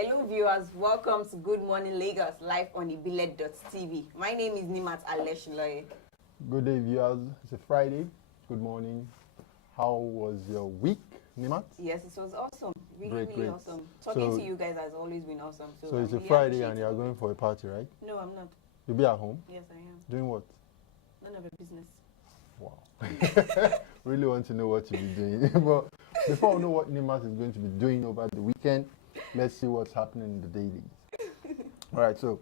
Hello viewers, welcome to Good Morning Lagos, live on ibile.tv. My name is Nimat Aleshloye. Good day, viewers. It's a Friday. Good morning. How was your week, Nimat? Yes, it was awesome. Really Great. awesome. Talking to you guys has always been awesome. So it's I a really Friday appreciate and you are it. going for a party, right? No, I'm not. You'll be at home? Yes, I am. Doing what? None of your business. Wow. Really want to know what you'll be doing. But before we know what Nimat is going to be doing over the weekend, let's see what's happening in the dailies. All right, so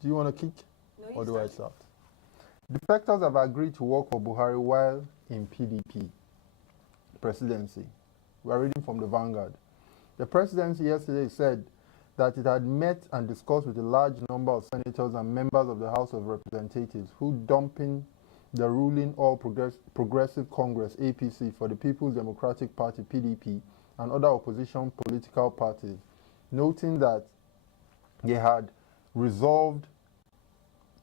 do you want to kick No, you or do start. I start? Defectors have agreed to work for Buhari while in PDP presidency. We are reading from the Vanguard. The presidency yesterday said that it had met and discussed with a large number of senators and members of the House of Representatives who dumping the ruling All Progressive Congress APC for the People's Democratic Party PDP and other opposition political parties, noting that they had resolved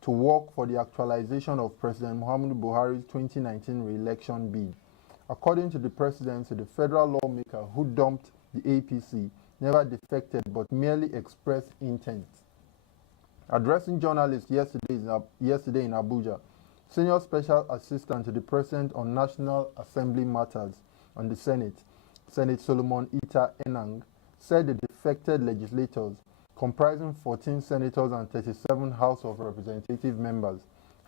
to work for the actualization of President Muhammadu Buhari's 2019 re-election bid. According to the presidency, the federal lawmaker who dumped the APC never defected but merely expressed intent. Addressing journalists yesterday in Abuja, Senior Special Assistant to the President on National Assembly Matters on the Senate, Senate Solomon Ita Enang, said the defected legislators, comprising 14 senators and 37 House of Representative members,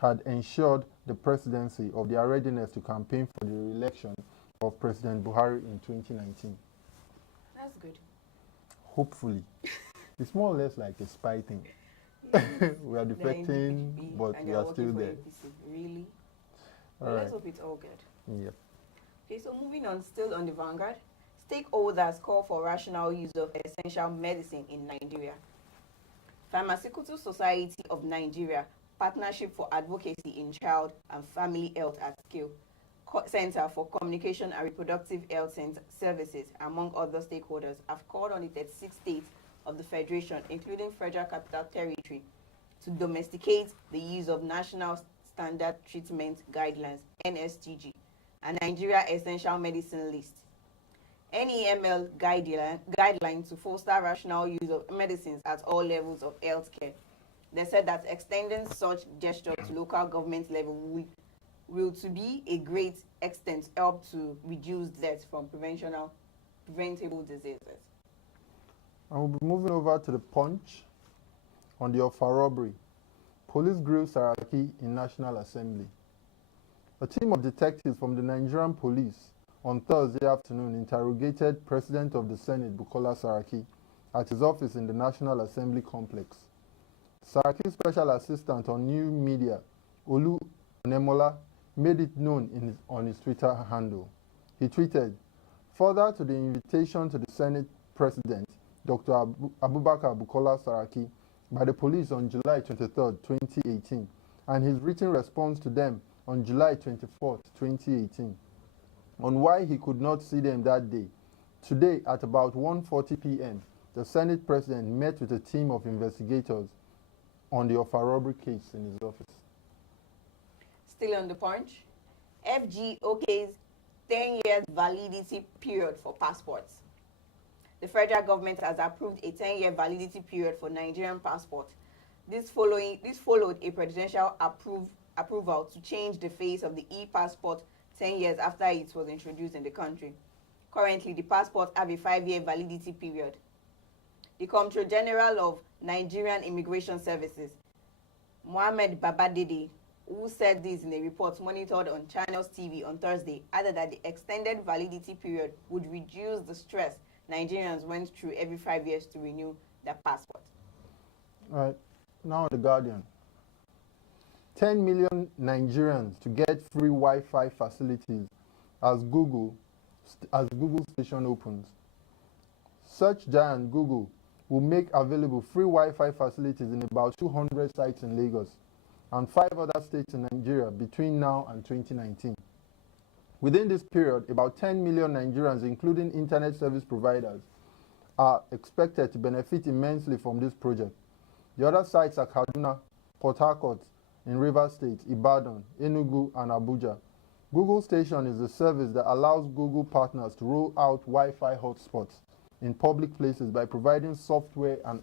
had ensured the presidency of their readiness to campaign for the re-election of President Buhari in 2019. That's good. Hopefully. It's more or less like a spy thing. Yes. We are They're in the defecting, PDP but and we they're are still working for there. APC. Really? All Well, right. let's hope it's all good. Yep. Okay, so moving on, still on the Vanguard. Stakeholders call for rational use of essential medicine in Nigeria. Pharmaceutical Society of Nigeria, Partnership for Advocacy in Child and Family Health at Scale, Center for Communication and Reproductive Health Services, among other stakeholders, have called on the 36 states of the Federation, including Federal Capital Territory, to domesticate the use of National Standard Treatment Guidelines, NSTG, and Nigeria Essential Medicine List. NEML guideline to foster rational use of medicines at all levels of healthcare. They said that extending such gesture to local government level will to be a great extent help to reduce deaths from preventable diseases. And we'll be moving over to the Punch on the Offa robbery. Police grill Saraki in National Assembly. A team of detectives from the Nigerian police on Thursday afternoon interrogated President of the Senate Bukola Saraki at his office in the National Assembly complex. Saraki's special assistant on new media, Olu Onemola, made it known on his Twitter handle. He tweeted, further to the invitation to the Senate President, Dr. Abubakar Bukola Saraki, by the police on July 23, 2018, and his written response to them on July 24, 2018, on why he could not see them that day. Today, at about 1:40 p.m., the Senate President met with a team of investigators on the Offa robbery case in his office. Still on the Punch, FGOK's 10 years validity period for passports. The federal government has approved a 10-year validity period for Nigerian passports. This followed a presidential approval to change the face of the e-passport 10 years after it was introduced in the country. Currently, the passports have a 5-year validity period. The Comptroller General of Nigerian Immigration Services, Mohammed Babadede, who said this in a report monitored on Channels TV on Thursday, added that the extended validity period would reduce the stress Nigerians went through every 5 years to renew their passport. All right, now The Guardian. 10 million Nigerians to get free Wi-Fi facilities as Google station opens. Search giant Google will make available free Wi-Fi facilities in about 200 sites in Lagos and 5 other states in Nigeria between now and 2019. Within this period, about 10 million Nigerians, including internet service providers, are expected to benefit immensely from this project. The other sites are Kaduna, Port Harcourt in Rivers State, Ibadan, Enugu, and Abuja. Google Station is a service that allows Google partners to roll out Wi-Fi hotspots in public places by providing software and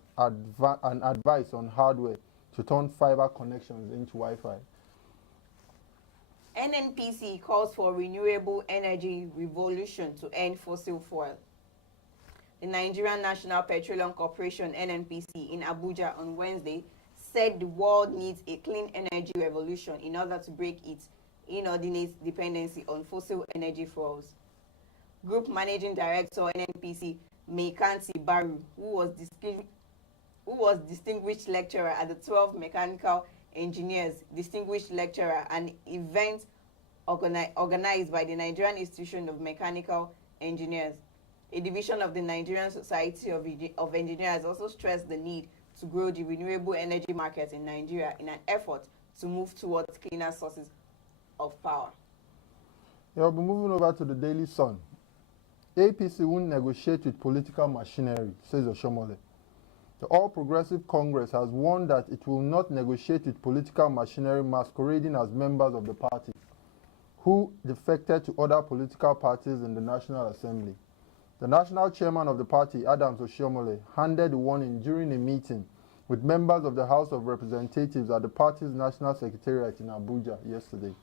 advice on hardware to turn fiber connections into Wi-Fi. NNPC calls for renewable energy revolution to end fossil fuel. The Nigerian National Petroleum Corporation (NNPC) in Abuja on Wednesday said the world needs a clean energy revolution in order to break its inordinate dependency on fossil energy fuels. Group Managing Director NNPC Meikanti Baru, who was distinguished lecturer at the 12th Mechanical Engineers Distinguished Lecturer, an event organized by the Nigerian Institution of Mechanical Engineers, a division of the Nigerian Society of Engineers, also stressed the need to grow the renewable energy market in Nigeria in an effort to move towards cleaner sources of power. We'll be moving over to the Daily Sun. APC won't negotiate with political machinery, says Oshomole. The All Progressive Congress has warned that it will not negotiate with political machinery masquerading as members of the party, who defected to other political parties in the National Assembly. The national chairman of the party, Adams Oshomole, handed the warning during a meeting with members of the House of Representatives at the party's National Secretariat in Abuja yesterday.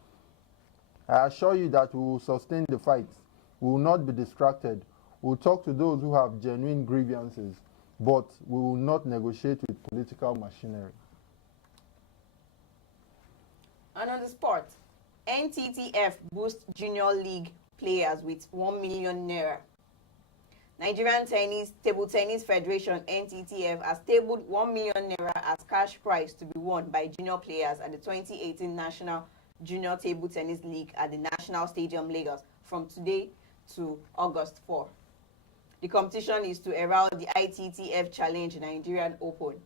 I assure you that we will sustain the fight. We will not be distracted. We will talk to those who have genuine grievances, but we will not negotiate with political machinery. And on the sport, NTTF boosts Junior League players with 1 million naira. Nigerian Table Tennis Federation (NTTF) has tabled 1 million naira as cash prize to be won by junior players at the 2018 National Junior Table Tennis League at the National Stadium, Lagos, from today to August 4. The competition is to herald the ITTF Challenge Nigerian Open.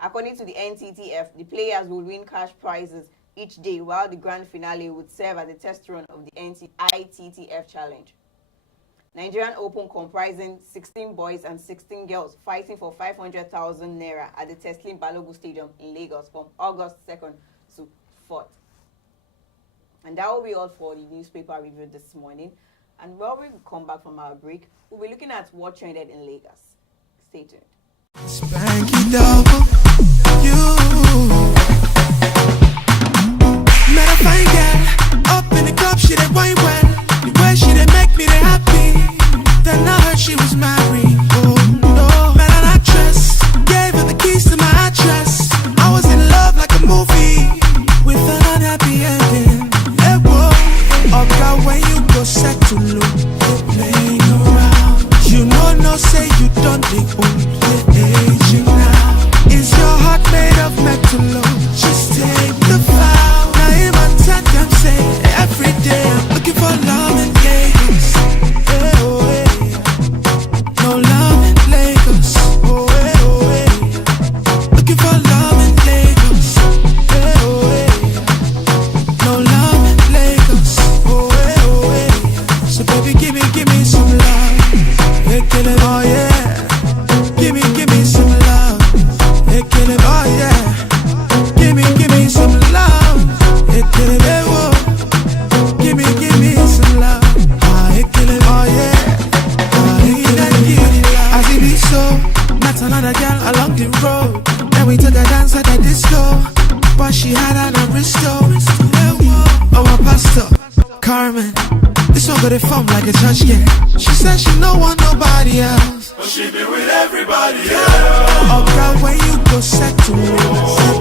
According to the NTTF, the players will win cash prizes each day, while the grand finale would serve as a test run of the ITTF Challenge. Nigerian Open, comprising 16 boys and 16 girls fighting for 500,000 naira at the Teslim Balogun Stadium in Lagos from August 2nd to 4th. And that will be all for the newspaper review this morning. And when we come back from our break, we'll be looking at what trended in Lagos. Stay tuned. Spanky double, you met a fine girl up in the club, she did wine well. The way she did make me dey happy. Then I heard she was married. Oh no, met an actress, gave her the keys to my address. I was in love like a movie with an unhappy ending. Hey, whoa, up that when you go settle low, playing around. You know, no say you don't think old, aging now. Is your heart made of metal? Just take the vow. Now in my time, them say every day I'm looking for love in Lagos. Hey, oh, hey. No love in Lagos. Oh, hey, oh, hey. Looking for love in Lagos. Hey, oh, hey. No love in Lagos. Oh, hey, oh, hey. So baby, give me some love. Hey, kill it, oh yeah. Give me some love. Hey, kill it, oh yeah. Give me some love. Hey, kill it, hey, whoa. Give me some love. Ah, hey, kill it, oh yeah. Ah, hey, kill it, love. As it be so, met another girl along the road. Then we took a dance at the disco, but she had an aristo. Hey, whoa. Oh, my pastor, Carmen. This one got it form like a church, yeah. She said she don't want nobody else, but she be with everybody else. Up that way you go settle around.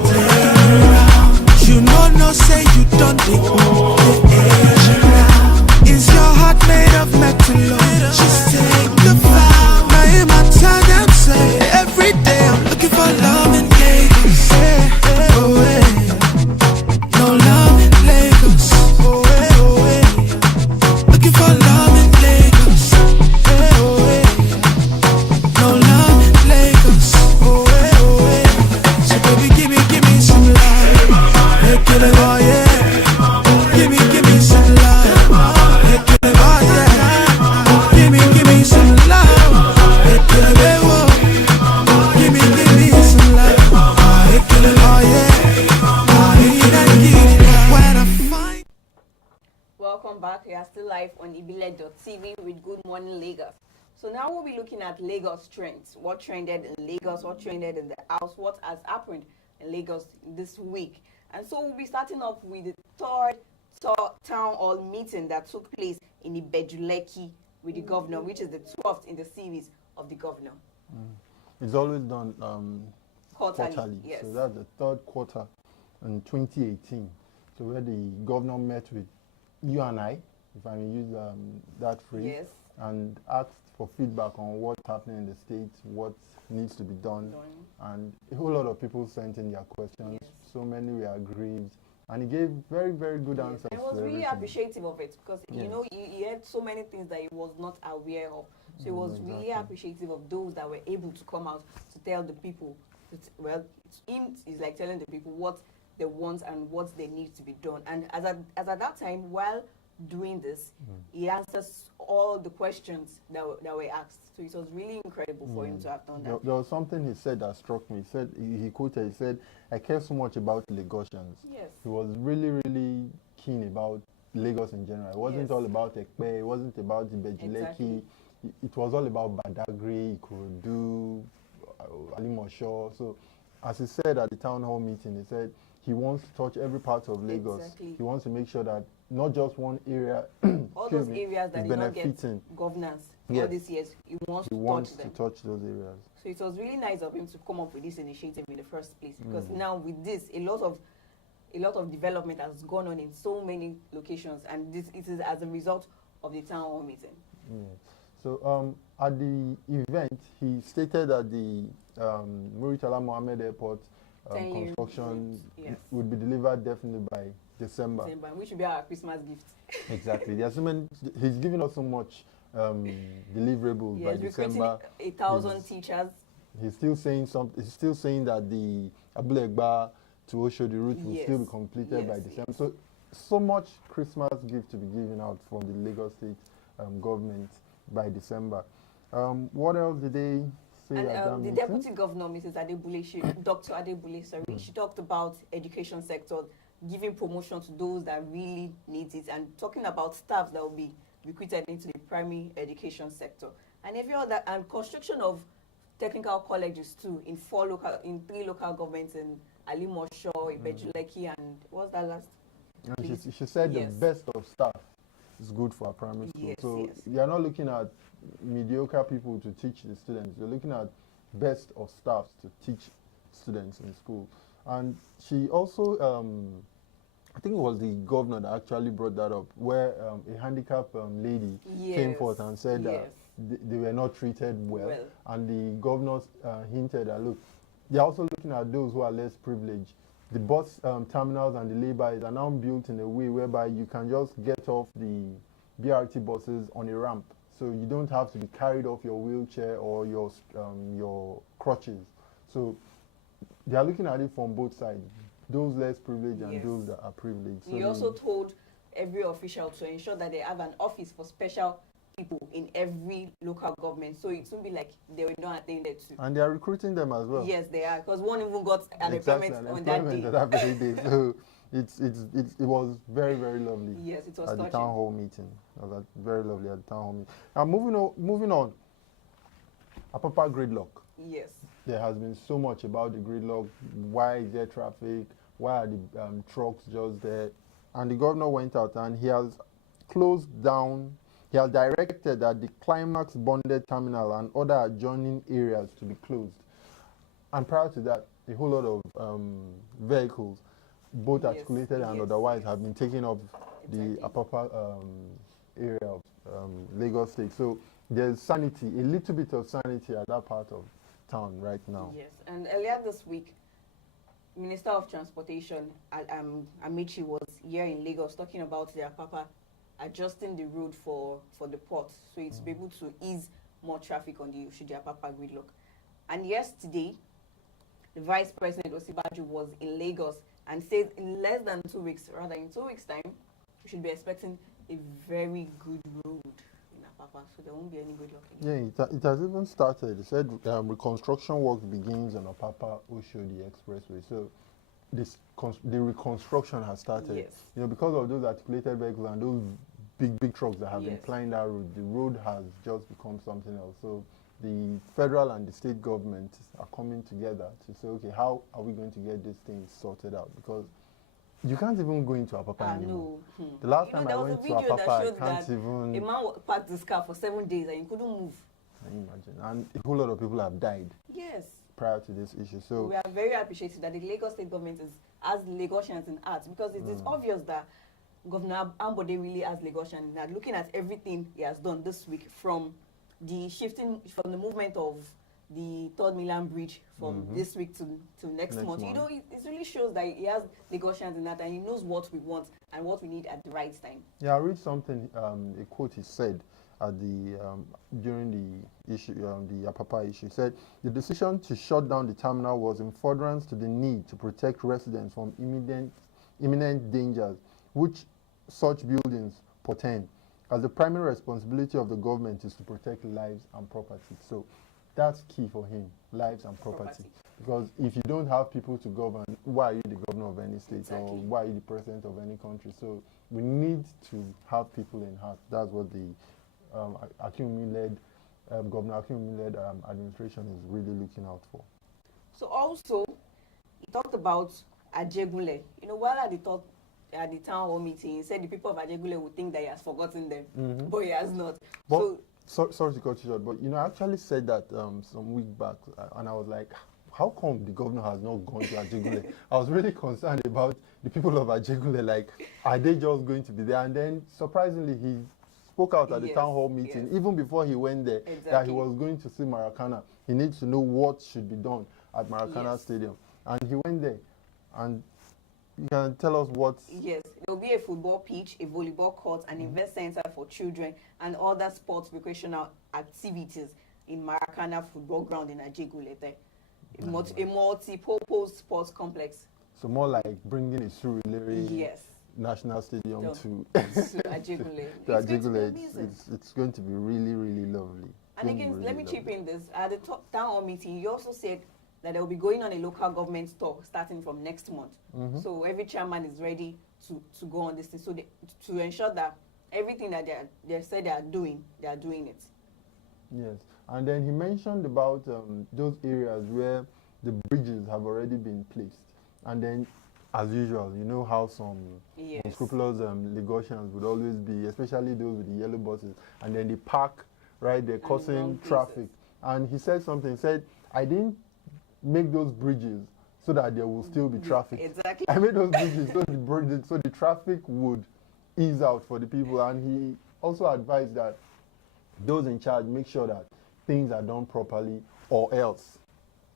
You know, no say you don't think old, age now. Is your heart made of metal? Just take the vow. Now in my time, them say every day I'm looking for love in Lagos. Hey, hey, oh, hey. No love in Lagos. Oh, hey, oh, hey. Looking for love in Lagos. Hey, oh, hey. No love in Lagos. Oh, hey, oh, hey. So baby, give me some love. Hey, kill it, oh yeah. Give me some love. Hey, kill it, oh yeah. Give me some love. Hey, kill it, hey, whoa. Give me some love. Hey, kill it, oh yeah. Hey, give it love. When I find. back. We are still live on ibile.tv with Good Morning Lagos. So now we'll be looking at Lagos trends. What trended in Lagos, what trended in the house, what has happened in Lagos this week. And so we'll be starting off with the third town hall meeting that took place in Ibejuleki with the governor, which is the 12th in the series of the governor. It's always done Quarterly, yes. So that's the third quarter in 2018. So where the governor met with you and I, if I may use that phrase, Yes. and asked for feedback on what's happening in the state, what needs to be done. And a whole lot of people sent in their questions. Yes. So many were aggrieved. And he gave very, very good answers. I was to really everything. appreciative of it because, you Yes. know, he had so many things that he was not aware of. So he was really Exactly. appreciative of those that were able to come out to tell the people. Well, him is like telling the people what they want and what they need to be done. And as at that time, while doing this, he answers all the questions that were asked. So it was really incredible for him to have done that. There was something he said that struck me. He said, he quoted, he said, "I care so much about Lagosians." Yes. He was really, really keen about Lagos in general. It wasn't Yes. all about Ekpe, it wasn't about Ibejuleki. Exactly. It was all about Badagry, Ikorodu, Alimosho. So, as he said at the town hall meeting, he said he wants to touch every part of Lagos. Exactly. He wants to make sure that not just one area All excuse those me, areas that is did not get benefiting. governance all Yes. these years, he wants He to wants touch to them. touch those areas. So it was really nice of him to come up with this initiative in the first place because now with this, a lot of development has gone on in so many locations, and it is as a result of the town hall meeting. Yeah. So at the event, he stated that the Muritala Mohammed Airport 10 year construction yes. would be delivered definitely by December. Which will be our Christmas gift. Exactly. There's so many, he's given us so much deliverables by Yes, recruiting December. 1,000 He's- teachers. He's still saying something. He's still saying that the Abulegba to Oshodi route will still be Yes. completed by Yes, December. So much Christmas gift to be given out from the Lagos State government by December. What else did they say at that And the meeting? deputy governor, Mrs. Adebule, Dr. Adebule, sorry, she talked about education sector, giving promotion to those that really need it, and talking about staff that will be recruited into the primary education sector, and every other, and construction of technical colleges too in 3 local governments in Alimosho, Ibejuleki, and what's that last? And she said Yes. the best of staff is good for our primary school. Yes, So yes. you are not looking at mediocre people to teach the students. You're looking at best of staff to teach students in school. And she also, I think it was the governor that actually brought that up, where a handicapped lady came Yes, forth and said that yes. they were not treated well. Well. And the governor hinted that, look, they're also looking at those who are less privileged. The bus terminals and the lay-bys are now built in a way whereby you can just get off the BRT buses on a ramp. So you don't have to be carried off your wheelchair or your crutches. So they are looking at it from both sides, those less privileged and Yes. those that are privileged. So He also told every official to ensure that they have an office for special people in every local government, so it won't be like they were not attended to. and they are recruiting them as well. Yes, they are, because one even got an Exactly, employment an on that day. employment on that very day. So it was very, very lovely. Yes, it was At the touching. town hall meeting. It was very lovely at the town hall meeting. Now moving on. Apapa gridlock. Yes, There has been so much about the gridlock. Why is there traffic? Why are the trucks just there? And the governor went out and he has closed down. He has directed that the Climax bonded terminal and other adjoining areas to be closed. And prior to that, a whole lot of vehicles, both Yes, articulated and yes, otherwise, yes. have been taking up the Exactly. Apapa area of Lagos State. So there's sanity, a little bit of sanity at that part of town right now. yes. And earlier this week, Minister of Transportation, Amici, was here in Lagos talking about the Apapa adjusting the road for the port, so it's be able to ease more traffic on the Apapa gridlock. And yesterday, the Vice President Osibaju was in Lagos and said in less than 2 weeks, rather in 2 weeks' time, we should be expecting a very good road in Apapa, so there won't be any gridlock again. Yeah, it has even started. It said reconstruction work begins on Apapa Oshodi Expressway. So the reconstruction has started. Yes. You know, because of those articulated vehicles and those big trucks that have been Yes. plying that road. The road has just become something else. So the federal and the state government are coming together to say, okay, how are we going to get this thing sorted out? Because you can't even go into Apapa anymore. No. The last You know, time I there was went a to video that Apapa, I showed can't that even. a man parked his car for 7 days and he couldn't move. Can you imagine? And a whole lot of people have died Yes. prior to this issue. So We are very appreciative that the Lagos state government is as Lagosians in heart, because it is obvious that Governor Ambode really has Lagosians in heart. Looking at everything he has done this week, from the shifting, from the movement of the 3rd Milan Bridge from this week to next month. You know, it really shows that he has Lagosians in heart and he knows what we want and what we need at the right time. yeah, I read something, a quote he said at the during the issue, the Apapa issue. He said the decision to shut down the terminal was in furtherance to the need to protect residents from imminent dangers, which such buildings portend, as the primary responsibility of the government is to protect lives and property. So that's key for him, lives and property. Because if you don't have people to govern, why are you the governor of any state, or Exactly. why are you the president of any country? So we need to have people in heart. That's what the Akinwumi-led, Governor Akinwumi-led administration is really looking out for. So also, he talked about Ajegule. You know, while at the town hall meeting, he said the people of Ajegule would think that he has forgotten them, but he has not. But sorry to cut you short, but you know, I actually said that some week back, and I was like, how come the governor has not gone to Ajegule? I was really concerned about the people of Ajegule. Like, are they just going to be there? And then, surprisingly, he spoke out at the Yes, town hall meeting, even before he went there, that he Exactly. was going to see Maracana. He needs to know what should be done at Maracana Yes. Stadium. And he went there. And you can tell us what... Yes, there will be a football pitch, a volleyball court, an event center for children, and other sports recreational activities in Maracana Football Ground in Ajegule. A multi-purpose sports complex. So more like bringing a Surulere Yes. National Stadium Done. to To Ajegule. to It's going to be Ajegule. amazing. It's going to be really, really lovely. And again, let me chip in this. At the town hall meeting, you also said that they will be going on a local government tour starting from next month. So every chairman is ready to go on this thing. So to ensure that everything that they said they are doing it. Yes, and then he mentioned about those areas where the bridges have already been placed. And then, as usual, you know how some Yes. unscrupulous Lagosians would always be, especially those with the yellow buses, and then they park right there, causing wrong traffic. places. And he said something, he said, I didn't make those bridges so that there will still be traffic. Exactly. I made those bridges so the traffic would ease out for the people. And he also advised that those in charge make sure that things are done properly, or else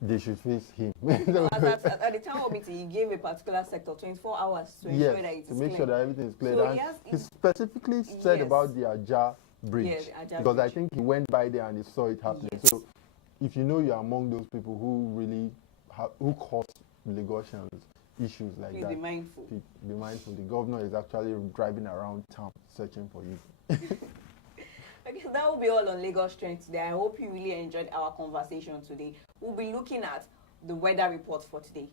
they should face him. At the town hall meeting, he gave a particular sector 24 hours to ensure that it is to make clear. sure that everything is clear. So And he he specifically said Yes. about the Aja Bridge, Yeah, the Ajah because I Bridge. think he went by there and he saw it happening. Yes. So if you know you're among those people who really who cause Lagosians issues like Please that, be mindful. be mindful. The governor is actually driving around town searching for you. Okay, that will be all on Lagos Trends today. I hope you really enjoyed our conversation today. We'll be looking at the weather report for today.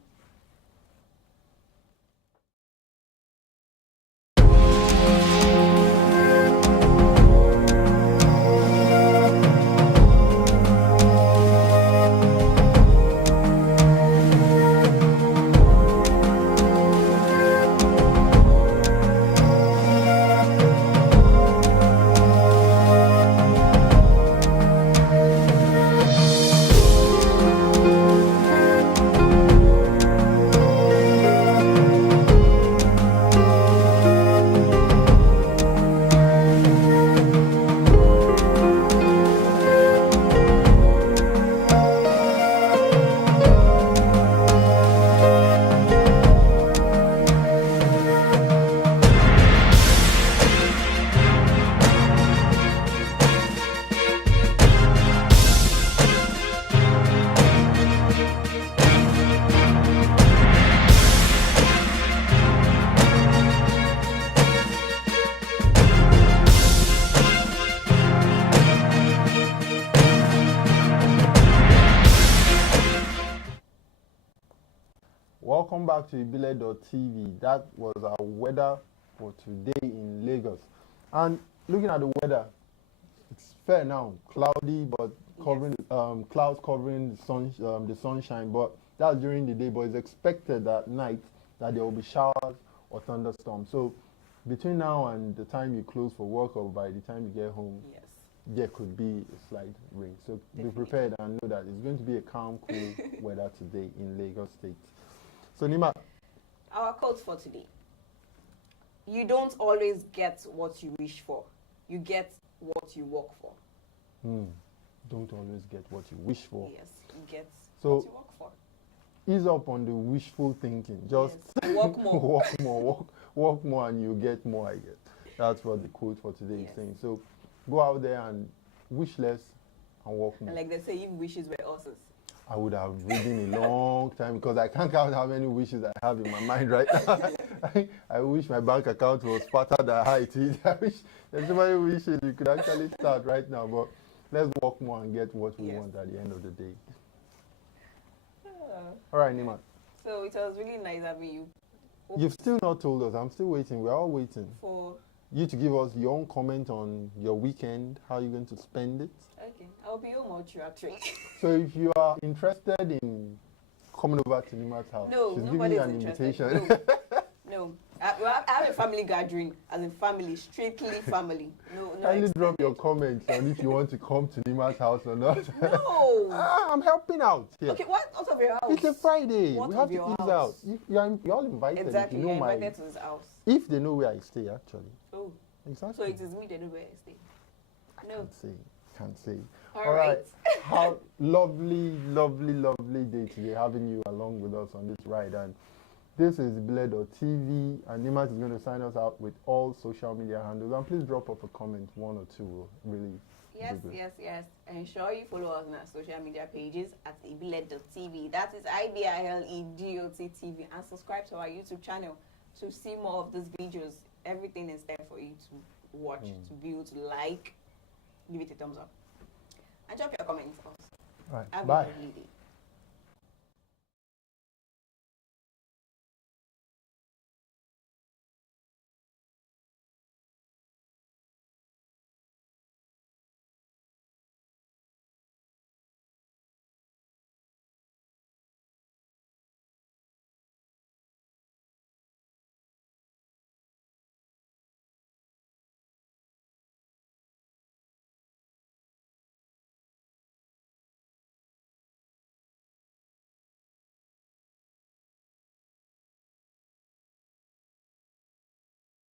Welcome back to Ibile.tv. That was our weather for today in Lagos. And looking at the weather, it's fair now. Cloudy, but covering clouds covering the sunshine. But that's during the day. But it's expected at night that there will be showers or thunderstorms. So between now and the time you close for work or by the time you get home, Yes. there could be a slight rain. So Definitely. be prepared and know that it's going to be a calm, cool weather today in Lagos State. So Nima, Our quote for today. You don't always get what you wish for. You get what you work for. don't always get what you wish for. Yes, you get So- what you work for. Ease up on the wishful thinking. Just Yes, work more. work more, and you get more. I guess that's what the quote for today is Yes. saying. So go out there and wish less and work more. And like they say, if wishes were horses. I would have ridden a long time because I can't count how many wishes I have in my mind right now. I wish my bank account was fatter than how it is. I wish there's so many wishes you could actually start right now. But let's work more and get what we Yes. want at the end of the day. Uh, All right, Nima. so it was really nice having you. Hope You've still not told us. I'm still waiting. We're all waiting. for You to give us your own comment on your weekend, how you're going to spend it. okay. I'll be home out you actually. So if you are interested in coming over to Nima's house, No, she's giving nobody's you an interested. invitation. No. I have a family gathering, as in family, strictly family. No, no. Kindly drop your extended. comments on if you want to come to Nima's house or not. No. I'm helping out here. Okay, what out of your house? It's a Friday. What we of have to your ease house? out. You're all invited. Exactly. If you know You're my, invited to his house. if they know where I stay, actually. Oh, Exactly. so it is me that know where I stay. No. Can't say. All right. How lovely, lovely, lovely day today having you along with us on this ride. And this is Bile.tv, and Nimas is going to sign us out with all social media handles. And please drop off a comment, one or two will really Yes, do good. yes. Ensure you follow us on our social media pages at Ibile.tv. That is IBILEDOT.tv. And subscribe to our YouTube channel to see more of these videos. Everything is there for you to watch, to view, to like. Give it a thumbs up. And drop your comments also. All right. Have a Bye. lovely day.